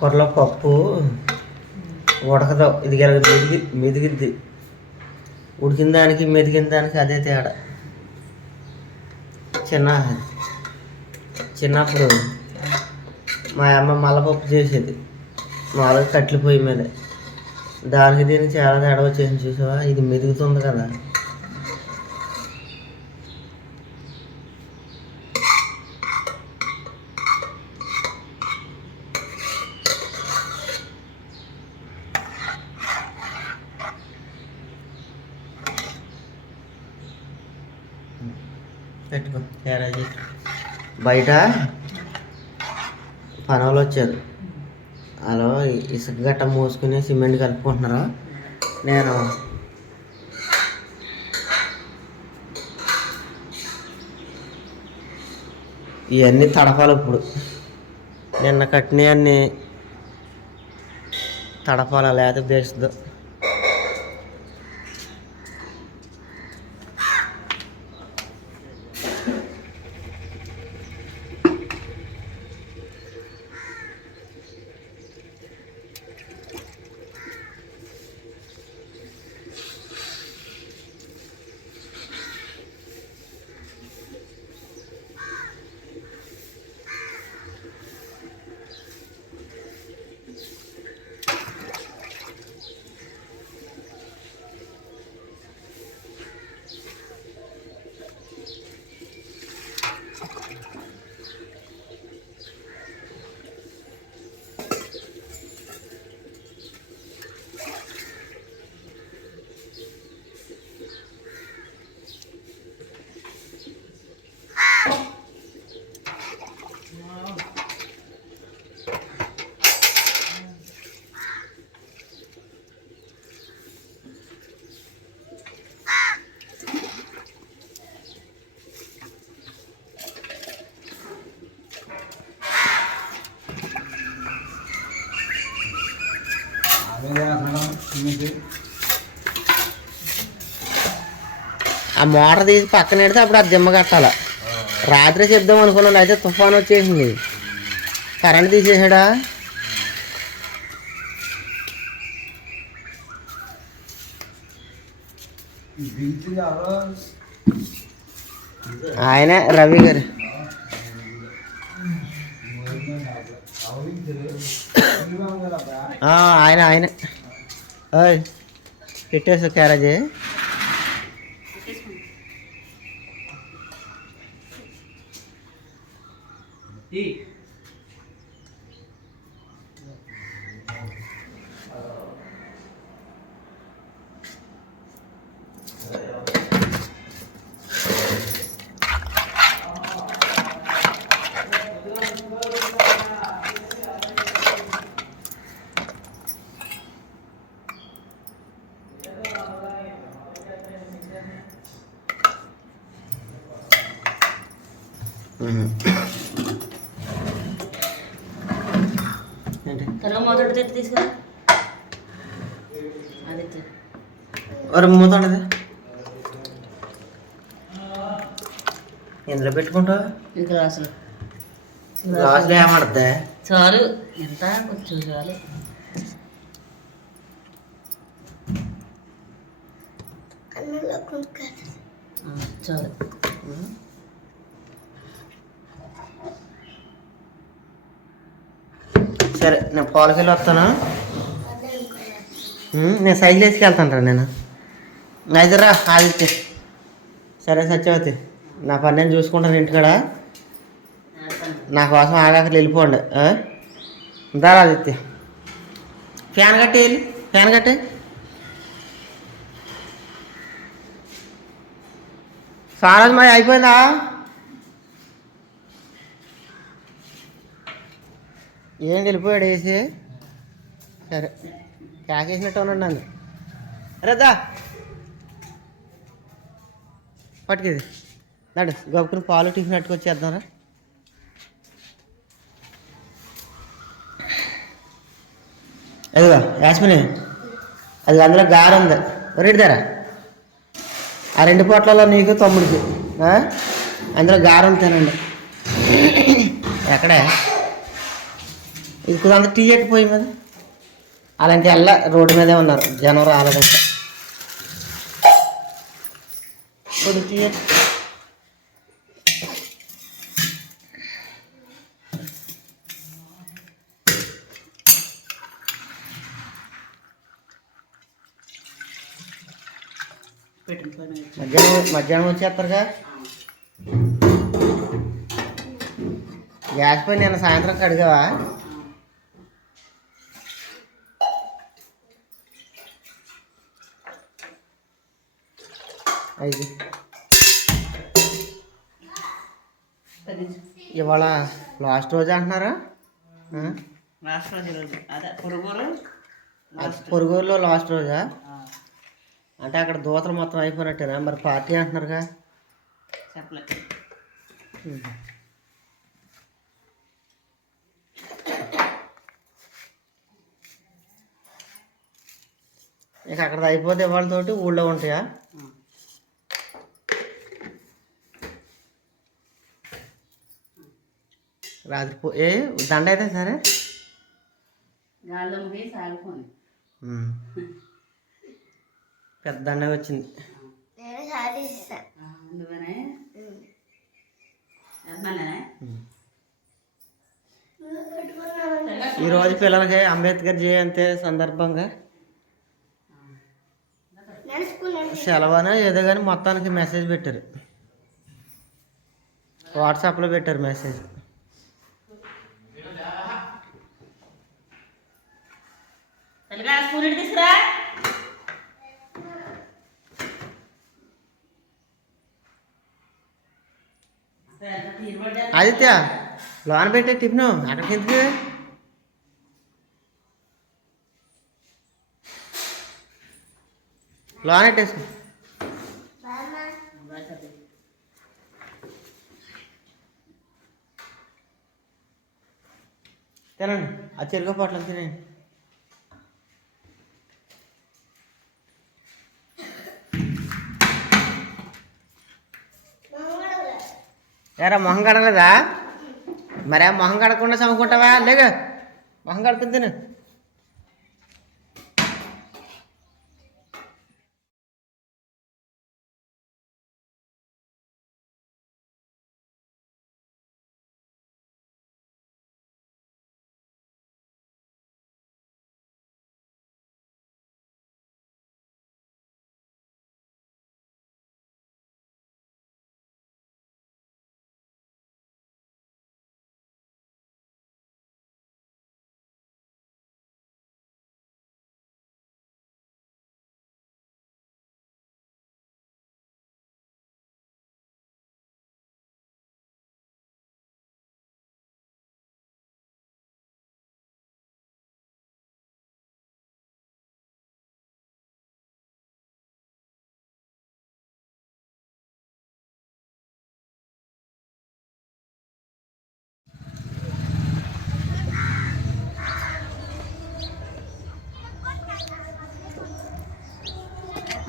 కుక్కర్లో పప్పు ఉడకదు. ఇది గల మెదిగి మెదిగిద్ది ఉడికిన దానికి మెదిగిన దానికి అదే తేడా. చిన్న చిన్నప్పుడు మా అమ్మ మల్లపప్పు చేసేది. మామూలుగా కట్టెల పొయ్యి మీద. దానికి దీనికి చాలా తేడా వచ్చేసింది చూసావా? ఇది మెదుగుతుంది కదా పెట్టుకో క్యారేజీ బయట పనవలు వచ్చారు అలా ఇసుక గట్ట మోసుకుని సిమెంట్ కలుపుకుంటున్నారు? నేను ఇవన్నీ తడపాలి ఇప్పుడు. నిన్న కట్టినవన్నీ తడపాలి లేకపోతే బేస్దు ఆ మోటార్ తీసి పక్కన పెడితే అప్పుడు అది దిమ్మ కట్టాలి. రాత్రి చెప్దాం అనుకున్నాను అయితే తుఫాన్ వచ్చేసింది. కరెంట్ తీసేసాడా? ఆయనే రవి గారు. ఆ, ఆయన ఆయన. ఓయ్ పెట్టేసు క్యారేజీ. ఏంటి కర్ర మొదటి తెట్టు తీసుకురా. అది. మరి మూత ఉండదు ఇందులో పెట్టుకుంటావు ఈ గ్లాసులు గ్లాసులో చాలు. ఎంత? కొంచెం చాలు. సరే నేను పాలసీలో వస్తాను? నేను సైజులు వేసుకెళ్తాను రా నేను. అయితే రా ఆదిత్య. సరే సత్యవతి. నా పని నేను చూసుకుంటాను ఇంటికాడ. నా కోసం ఆగాకలు వెళ్ళిపోండి దా ఆదిత్య. ఫ్యాన్ కట్టి వెళ్ళి ఫ్యాన్ కట్టి. సారాజ్ మరి అయిపోయిందా? ఏం వెళ్ళిపోయాడు వేసి సరే. కేకేసినట్టు ఉన్నాడు నన్ను రేదా పట్టుకేది నడు గబుకుని పాలు టిఫిన్ అట్టుకొచ్చేద్దాంరా అదిగో యాస్మిని. అది అందులో గారు ఉంది. రెడ్డిదారా ఆ రెండు పొట్లలో నీకు తమ్ముడికి అందులో గారం తినండి. ఎక్కడే? ఇది కొంత టీ ఎట్టి పోయి మీద అలాంటి అల్ల రోడ్డు మీదే ఉన్నారు. జనం రాలేదంట. ఇప్పుడు టీ ఎట్టి మధ్యాహ్నం మధ్యాహ్నం వచ్చేస్తారుగా? గ్యాస్ పని నేను సాయంత్రం కడిగావా? ఐదు. ఇవాళ లాస్ట్ రోజు అంటున్నారా? లాస్ట్ రోజు రోజు. అదే పురుగురు అది పొరుగురులో లాస్ట్ రోజా? అంటే అక్కడ దూతలు మొత్తం అయిపోయినట్టేనా? మరి పార్టీ అంటున్నారుగా? చెప్పలేదు ఇక అక్కడ అయిపోతే వాళ్ళతోటి ఊళ్ళో ఉంటాయా? రాత్రి పో ఏ దండ అయితే సరే. పెద్ద దండ వచ్చింది. ఈరోజు పిల్లలకి అంబేద్కర్ జయంతి సందర్భంగా సెలవున ఏదో కానీ మొత్తానికి మెసేజ్ పెట్టారు. వాట్సాప్లో పెట్టారు మెసేజ్ తెలుగా స్కూల్ తీసుకురా. ఆదిత్య లోన పెట్టే టిఫిన్ అక్కడికి ఎందుకు? లోన పెట్టేసుకో. తినండి ఆ చెరుకు పొట్లం తినండి. ಯಾರ ಮೊಹಂಗಾಡಲ್ಲದ ಮರ ಮೊಹಂಗಾಡ್ಕೊಂಡ ಲೇಗ ಅಲ್ಲಿಗ? ಮೊಹಂಗಾಡ್ಕೊಂತೀನಿ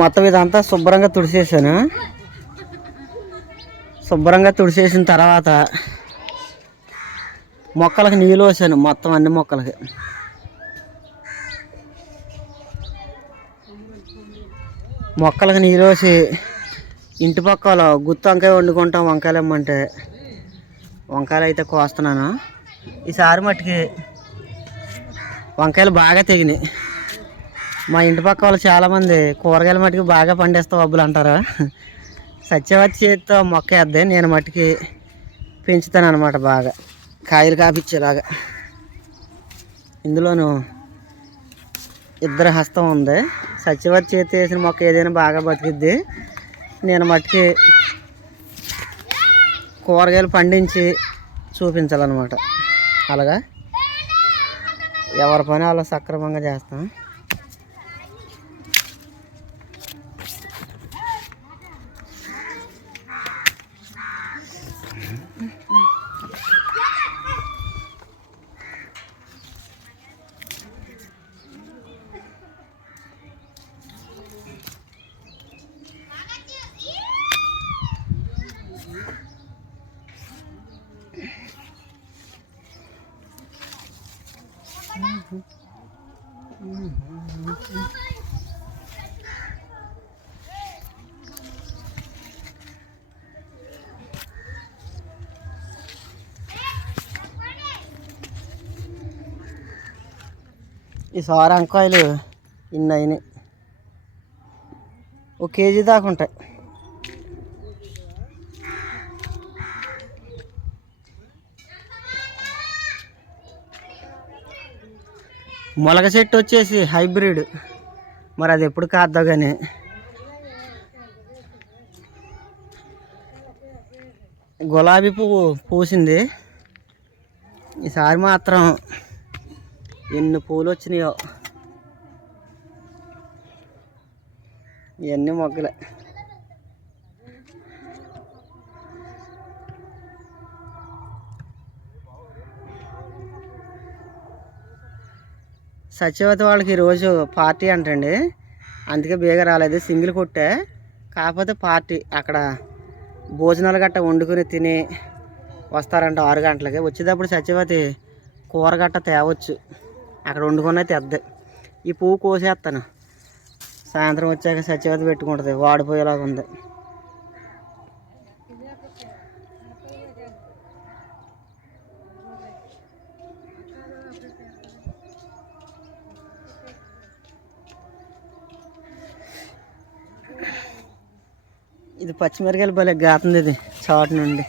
మొత్తం ఇదంతా శుభ్రంగా తుడిచేసాను శుభ్రంగా తుడిచేసిన తర్వాత మొక్కలకు నీళ్ళు పోసాను మొత్తం అన్ని మొక్కలకి. మొక్కలకు నీళ్ళు పోసి ఇంటి పక్కల గుత్తి వంకాయ వండుకుంటాం వంకాయలు ఇమ్మంటే. వంకాయలు అయితే కోస్తున్నాను. ఈసారి మట్టుకి వంకాయలు బాగా తెగినాయి. మా ఇంటి పక్క వాళ్ళు చాలామంది కూరగాయల మట్టుకు బాగా పండిస్తావు అబ్బులు అంటారు. సత్యవతి చేతితో మొక్క వేద్ది నేను మట్టుకి పెంచుతాను అనమాట బాగా. కాయలు కాపిచ్చేలాగా ఇందులోను ఇద్దరు హస్తం ఉంది. సత్యవతి చేతి వేసిన మొక్క ఏదైనా బాగా బతికిద్ది. నేను మట్టుకి కూరగాయలు పండించి చూపించాలన్నమాట. అలాగా? ఎవరి పని అలా సక్రమంగా చేస్తాం. ఈ సార అంకాయలు ఇన్ని అయినాయి ఒక కేజీ దాకా ఉంటాయి. మొలక చెట్టు వచ్చేసి హైబ్రిడ్. మరి అది ఎప్పుడు కాద్దా కానీ గులాబీ పువ్వు పూసింది. ఈసారి మాత్రం ఎన్ని పూలు వచ్చినాయో. ఇవన్నీ మొగ్గలే. సత్యవతి వాళ్ళకి ఈరోజు పార్టీ అంటండి. అందుకే బీగ రాలేదు. సింగిల్ కొట్టే. కాకపోతే పార్టీ అక్కడ భోజనాలు గట్ట వండుకుని తిని వస్తారంట ఆరు గంటలకి. వచ్చేటప్పుడు సత్యవతి కూర గట్ట తేవచ్చు. అక్కడ వండుకునే తెద్దే. ఈ పువ్వు కోసేస్తాను సాయంత్రం వచ్చాక సత్యవతి పెట్టుకుంటుంది. వాడిపోయేలాగా ఉంది ఇది పచ్చిమిరకాయలు భలే గాతుంది ఇది చాటు నుండి.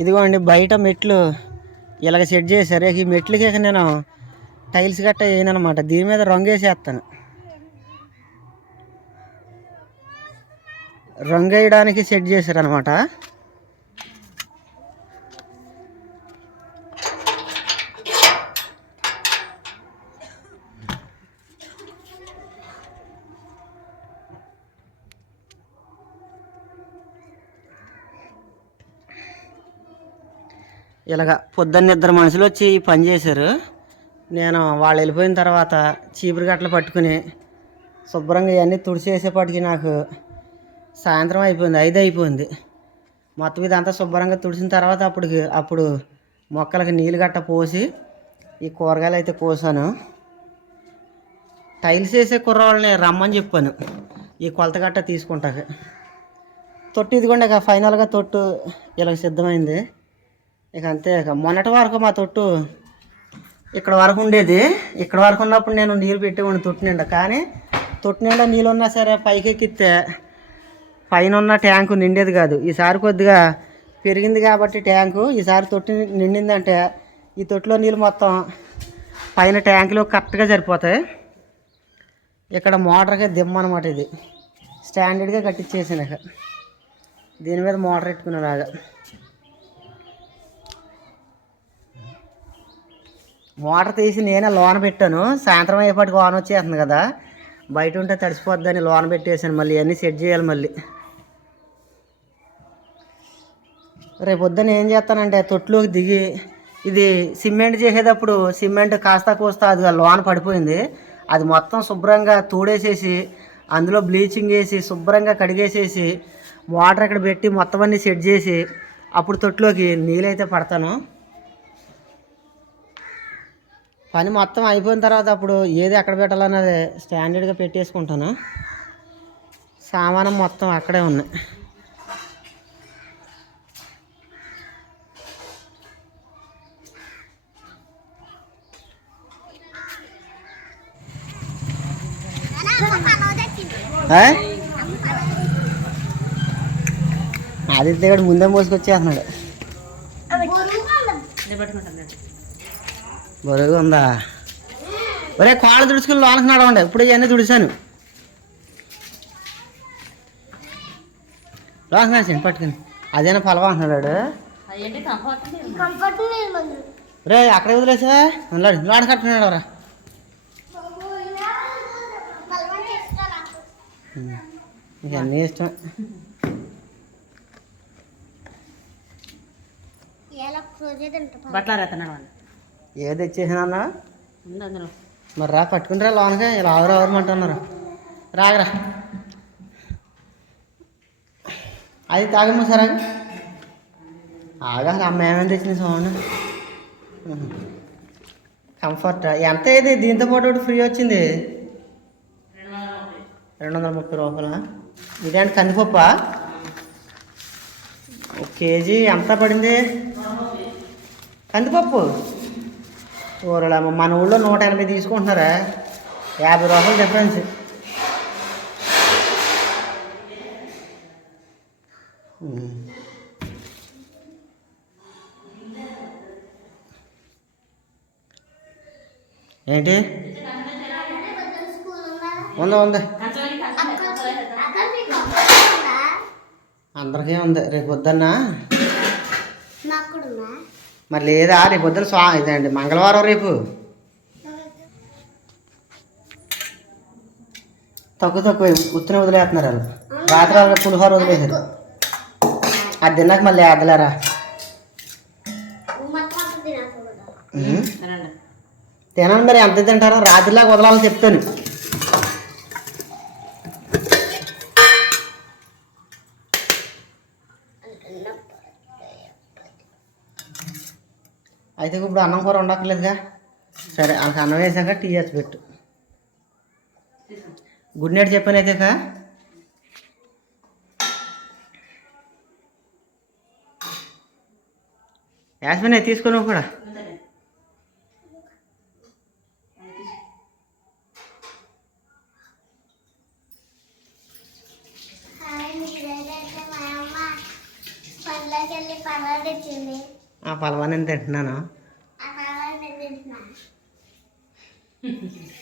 ఇదిగోండి బయట మెట్లు ఇలాగ సెట్ చేశారు ఈ మెట్లకి నేను టైల్స్ గట్ట వేయనమాట దీని మీద రంగు వేసేస్తాను రంగు వేయడానికి సెట్ చేశారనమాట ఇలాగ పొద్దున్న ఇద్దరు మనుషులు వచ్చి పని చేశారు. నేను వాళ్ళు వెళ్ళిపోయిన తర్వాత చీపురు గట్టలు పట్టుకుని శుభ్రంగా ఇవన్నీ తుడిచేసేపాటికి నాకు సాయంత్రం అయిపోయింది ఐదు అయిపోయింది. మొత్తం ఇదంతా శుభ్రంగా తుడిచిన తర్వాత అప్పుడు అప్పుడు మొక్కలకి నీళ్ళు గట్ట పోసి ఈ కూరగాయలు అయితే కోసాను. టైల్స్ వేసే కుర్రవాళ్ళని రమ్మని చెప్పాను ఈ కొలత గట్ట తీసుకుంటాక. తొట్టు ఇదిగోండి ఇక ఫైనల్గా తొట్టు ఇలా సిద్ధమైంది. ఇక అంతే ఇక మొన్నటి వరకు మా తొట్టు ఇక్కడ వరకు ఉండేది. ఇక్కడ వరకు ఉన్నప్పుడు నేను నీళ్ళు పెట్టేవాడిని తొట్టు నిండా. కానీ తొట్టు నిండా నీళ్ళు ఉన్నా సరే పైకి ఎక్కితే పైన ఉన్న ట్యాంకు నిండేది కాదు. ఈసారి కొద్దిగా పెరిగింది కాబట్టి ట్యాంకు. ఈసారి తొట్టి నిండిందంటే ఈ తొట్టిలో నీళ్ళు మొత్తం పైన ట్యాంకులో కరెక్ట్గా సరిపోతాయి. ఇక్కడ మోటార్కి దిమ్మ అనమాట ఇది. స్టాండర్డ్గా కట్టించేసిన దీని మీద మోటార్ పెట్టుకునేలాగా మోటార్ తీసి నేనే లోన పెట్టాను. సాయంత్రం అయ్యేపాటికి వాన వచ్చేస్తుంది కదా. బయట ఉంటే తడిసిపోద్దని లోన పెట్టేసాను. మళ్ళీ అన్నీ సెట్ చేయాలి మళ్ళీ. రేపు పొద్దున్న ఏం చేస్తానంటే తొట్టులోకి దిగి ఇది సిమెంట్ చేసేటప్పుడు సిమెంట్ కాస్త కోస్తా అది లోన పడిపోయింది. అది మొత్తం శుభ్రంగా తోడేసేసి అందులో బ్లీచింగ్ వేసి శుభ్రంగా కడిగేసేసి వాటర్ ఇక్కడ పెట్టి మొత్తం అన్నీ సెట్ చేసి అప్పుడు తొట్టులోకి నీళ్ళైతే పడతాను. పని మొత్తం అయిపోయిన తర్వాత అప్పుడు ఏది ఎక్కడ పెట్టాలన్నది స్టాండర్డ్గా పెట్టేసుకుంటాను. సామానం మొత్తం అక్కడే ఉన్నాయి. ఆదిత్య గడు ముందే మోసుకొచ్చేస్తున్నాడు. బరువుగా ఉందా? ఒరే కాళ్ళు తుడుచుకుని లోనకి నడవండి. ఇప్పుడు ఇవన్నీ తుడిచాను. లోనకి నడిచాను పట్టుకుని. అదేనా పొలవా అంటున్నాడు రే అక్కడే వదిలేసా లోడు లోడ కట్టుకున్నాడు రా ఇవన్నీ తింటా బట్టలు ఏది తెచ్చేసినా మరి రా పట్టుకునిరా లోనగా ఇలా ఆవురు ఆవరమంటున్నారు రాగరా. అది తాగమ్మా సార్. అది ఆగా అమ్మ ఏమేమి తెచ్చింది సౌండ్? కంఫర్ట్. ఎంత ఇది దీంతో పాటు ఒకటి ఫ్రీ వచ్చింది. రెండు వందల ముప్పై రూపాయల? ఇదేంటి కందిపప్ప? ఒక కేజీ ఎంత పడింది? కందిపప్పు? ఊరలమ్మ మన ఊళ్ళో నూట ఎనభై తీసుకుంటున్నారా? యాభై రూపాయలు డిఫరెన్స్. ఏంటి? ఉందా? ఉందా ఉంది అక్కడ మీకు కంప్యూటర్ ఉందా అందరికీ ఉంది. రేపు పొద్దున్న? మరి లేదా? రేపు పొద్దున్న స్వా ఇదండి మంగళవారం రేపు? తక్కువ తక్కువ ఉత్తిన వదిలేస్తున్నారు వాళ్ళు. రాత్రి వాళ్ళు పులిహోర వదిలేశారు. అది తిన్నాక మళ్ళీ అద్దలేరా తినండి మరి ఎంత తింటారో? రాత్రిలాగా వదలాలని చెప్తాను. అయితే ఇప్పుడు అన్నం కూర ఉండక్కర్లేదుగా సరే అలా అన్నం వేసాక టీ చేసి పెట్టు. గుడ్ నైట్ చెప్పాను అయితే కా యాస్మిన్ తీసుకో నువ్వు కూడా. హాయ్ తింటున్నాను. Thank you.